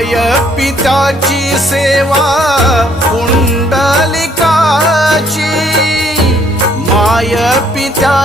माय पिताची सेवा कुंडलिकाची. माय पिता